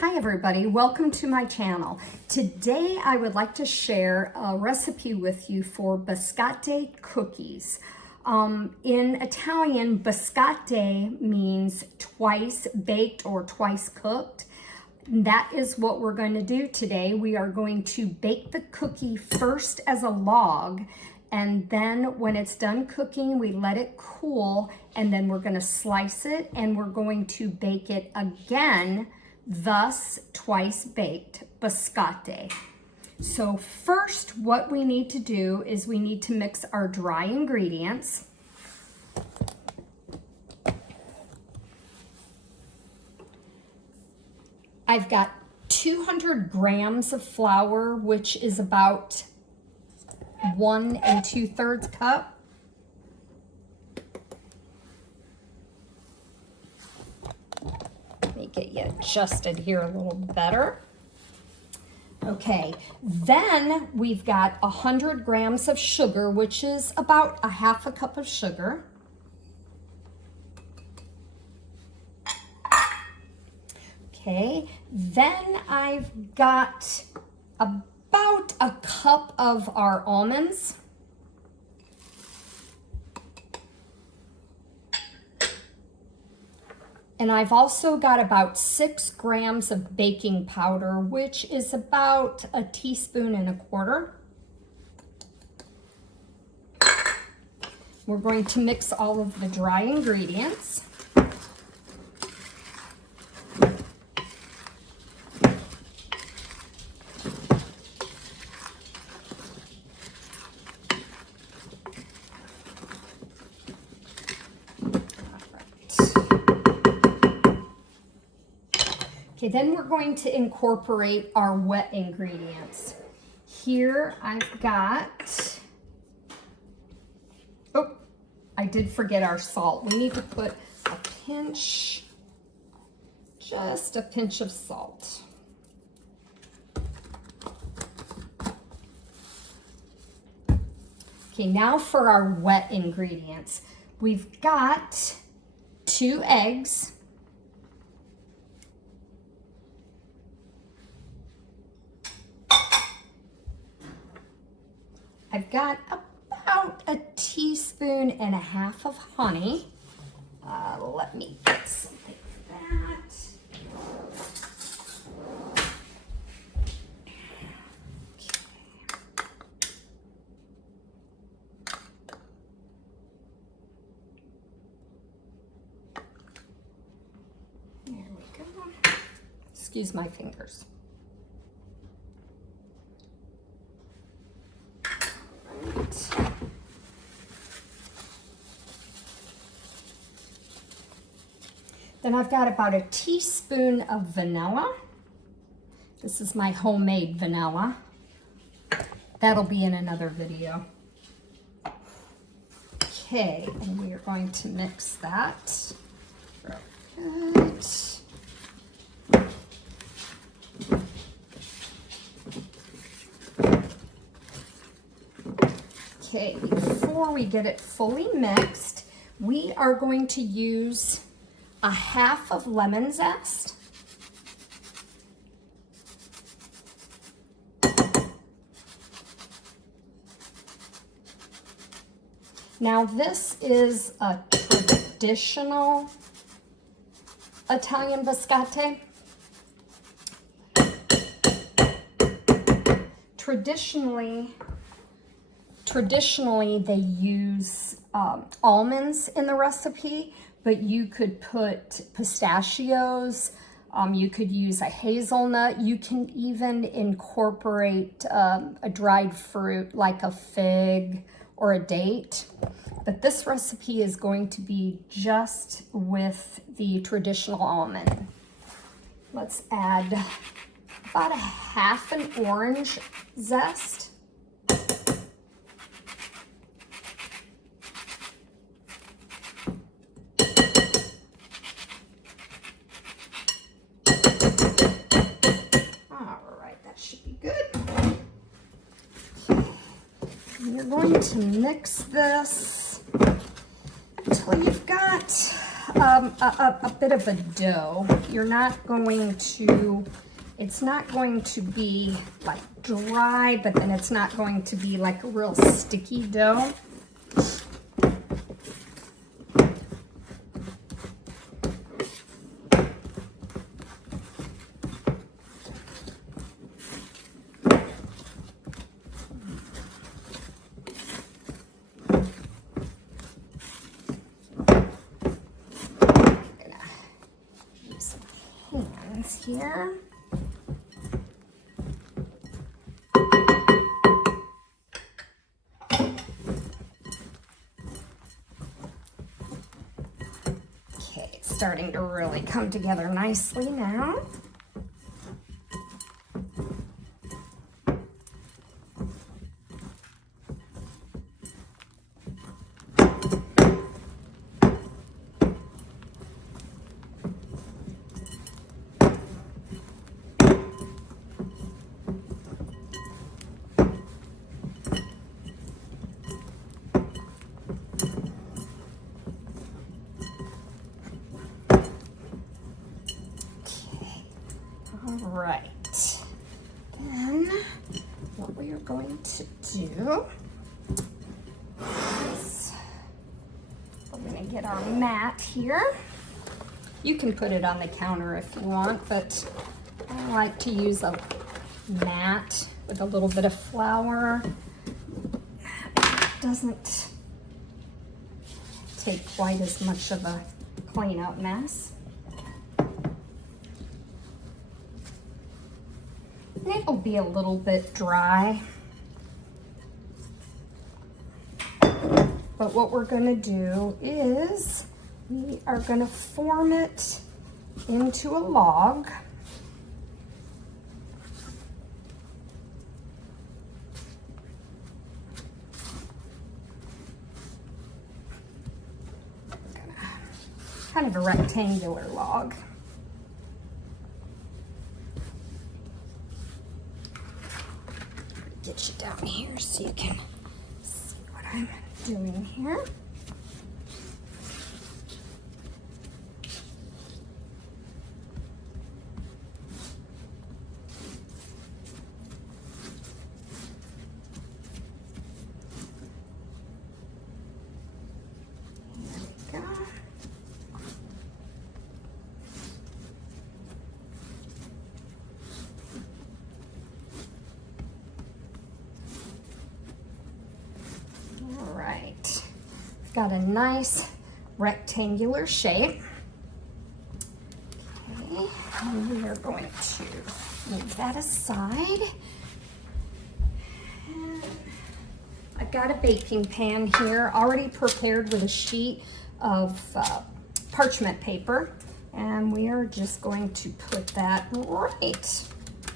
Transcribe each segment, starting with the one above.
Hi everybody, welcome to my channel. Today I would like to share a recipe with you for biscotti cookies. In Italian, biscotti means twice baked or twice cooked. That is what we're going to do today. We are going to bake the cookie first as a log, and then when it's done cooking, we let it cool, and then we're going to slice it and we're going to bake it again, thus twice baked biscotti. So first, what we need to do is we need to mix our dry ingredients. I've got 200 grams of flour, which is about 1 2/3 cup. Let me get you adjusted here a little better. Okay, then we've got 100 grams of sugar, which is about a 1/2 cup of sugar. Okay, then I've got about a cup of our almonds. And I've also got about 6 grams of baking powder, which is about 1.25 teaspoons. We're going to mix all of the dry ingredients. Okay, then we're going to incorporate our wet ingredients. Here I've got, oh, I did forget our salt. We need to put a pinch, just a pinch of salt. Okay, now for our wet ingredients. We've got 2 eggs. I've got about 1.5 teaspoons of honey. Let me get some like that. There we go. Excuse my fingers. Then I've got about 1 teaspoon of vanilla. This is my homemade vanilla. That'll be in another video. Okay, and we are going to mix that. Good. Okay, before we get it fully mixed, we are going to use 1/2 of lemon zest. Now this is a traditional Italian biscotti. Traditionally they use almonds in the recipe, but you could put pistachios, you could use a hazelnut, you can even incorporate a dried fruit like a fig or a date. But this recipe is going to be just with the traditional almond. Let's add about 1/2 an orange zest. You're going to mix this until you've got a bit of a dough. You're not going to, it's not going to be like dry, but then it's not going to be like a real sticky dough. Here. Okay, it's starting to really come together nicely now. All right, then what we are going to do is we're going to get our mat here. You can put it on the counter if you want, but I like to use a mat with a little bit of flour. It doesn't take quite as much of a clean up mess. And it'll be a little bit dry. But what we're going to do is we are going to form it into a log. Kind of a rectangular log. Get you down here so you can see what I'm doing here. There we go. Got a nice rectangular shape. Okay, and we are going to move that aside. And I've got a baking pan here already prepared with a sheet of parchment paper, and we are just going to put that right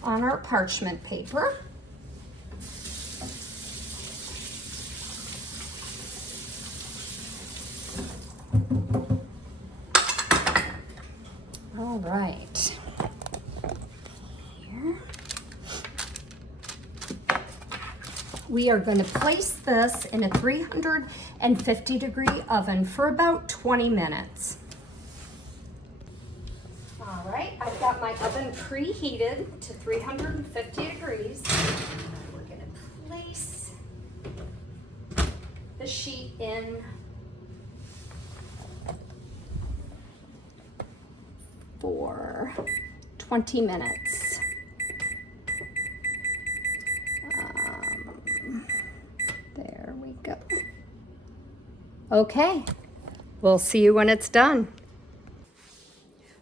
on our parchment paper. All right, here. We are going to place this in a 350-degree oven for about 20 minutes. All right, I've got my oven preheated to 350 degrees. We're going to place the sheet in for 20 minutes. There we go. Okay, we'll see you when it's done.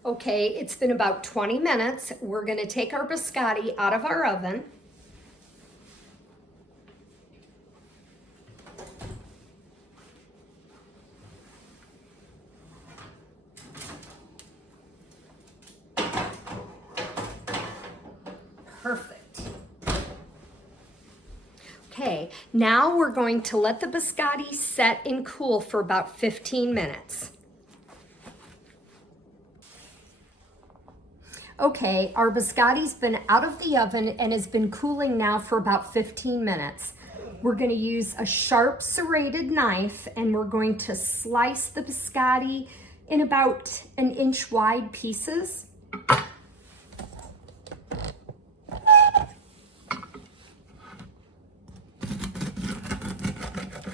Okay, it's been about 20 minutes. We're gonna take our biscotti out of our oven. Perfect. Okay, now we're going to let the biscotti set and cool for about 15 minutes. Okay, our biscotti's been out of the oven and has been cooling now for about 15 minutes. We're going to use a sharp serrated knife and we're going to slice the biscotti in about 1 inch wide pieces.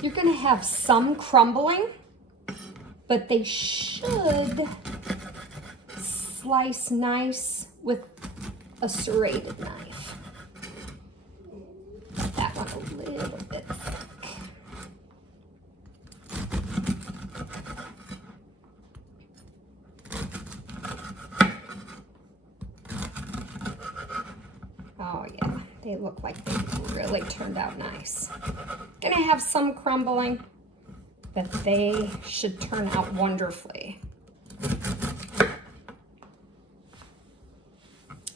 You're going to have some crumbling, but they should slice nice with a serrated knife. That one a little bit thick. Oh yeah, they look like they really turned out nice. Gonna have some crumbling, but they should turn out wonderfully.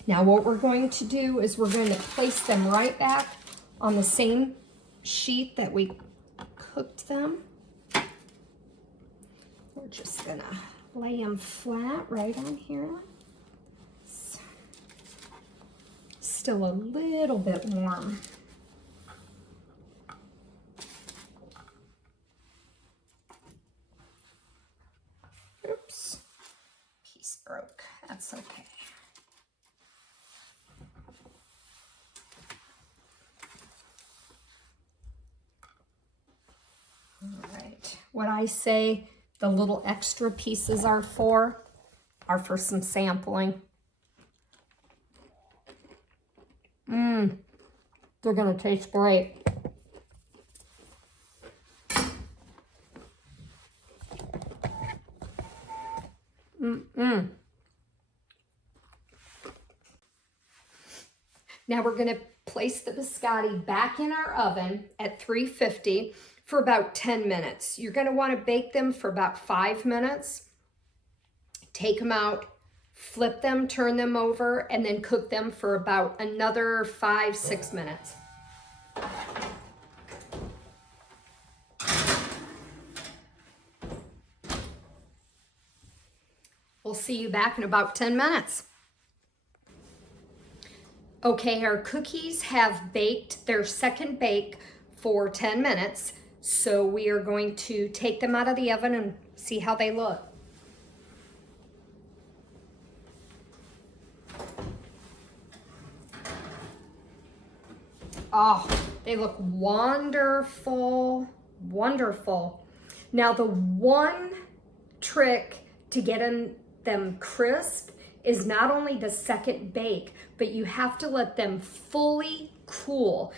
Now what we're going to do is we're going to place them right back on the same sheet that we cooked them. We're just gonna lay them flat right on here. Still a little bit warm. Oops, piece broke, that's okay. All right, what I say the little extra pieces are for some sampling. They're gonna taste great. Now we're gonna place the biscotti back in our oven at 350 for about 10 minutes. You're gonna wanna bake them for about 5 minutes. Take them out, flip them, turn them over, and then cook them for about another 5-6 minutes. We'll see you back in about 10 minutes. Okay, our cookies have baked their second bake for 10 minutes. So we are going to take them out of the oven and see how they look. Oh, they look wonderful, wonderful. Now the one trick to get them crisp is not only the second bake, but you have to let them fully cool.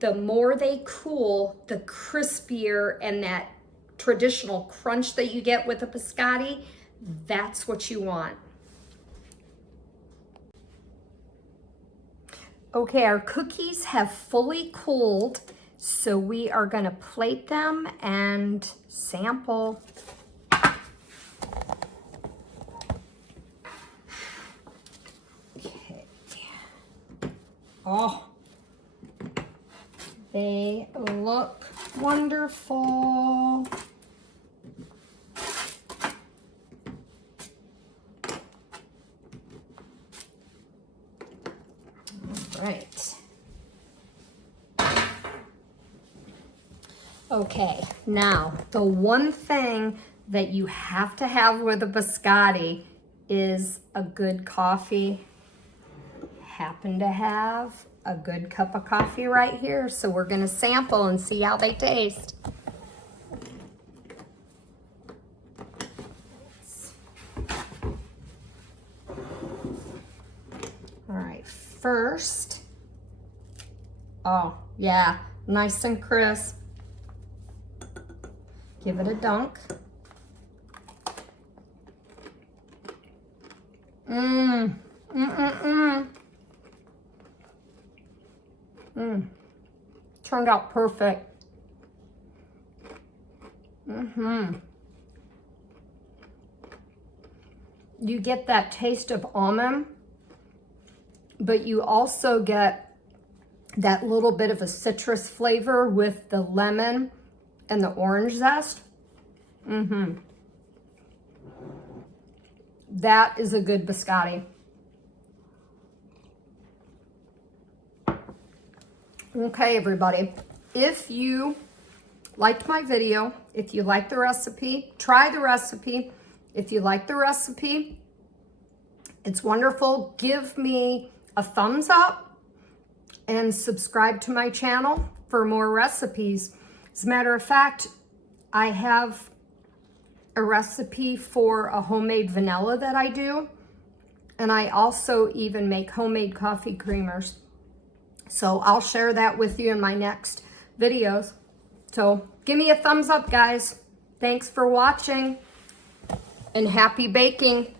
The more they cool, the crispier and that traditional crunch that you get with a biscotti, that's what you want. Okay, our cookies have fully cooled, so we are gonna plate them and sample. Okay. Oh, they look wonderful. Right. Okay, now the one thing that you have to have with a biscotti is a good coffee. Happen to have a good cup of coffee right here, so we're gonna sample and see how they taste. All right, first, oh yeah, nice and crisp. Give it a dunk. Turned out perfect. You get that taste of almond, but you also get that little bit of a citrus flavor with the lemon and the orange zest. That is a good biscotti. Okay, everybody, if you liked my video, if you like the recipe, try the recipe. If you like the recipe, it's wonderful. Give me a thumbs up and subscribe to my channel for more recipes. As a matter of fact, I have a recipe for a homemade vanilla that I do. And I also even make homemade coffee creamers. So I'll share that with you in my next videos. So give me a thumbs up, guys. Thanks for watching and happy baking.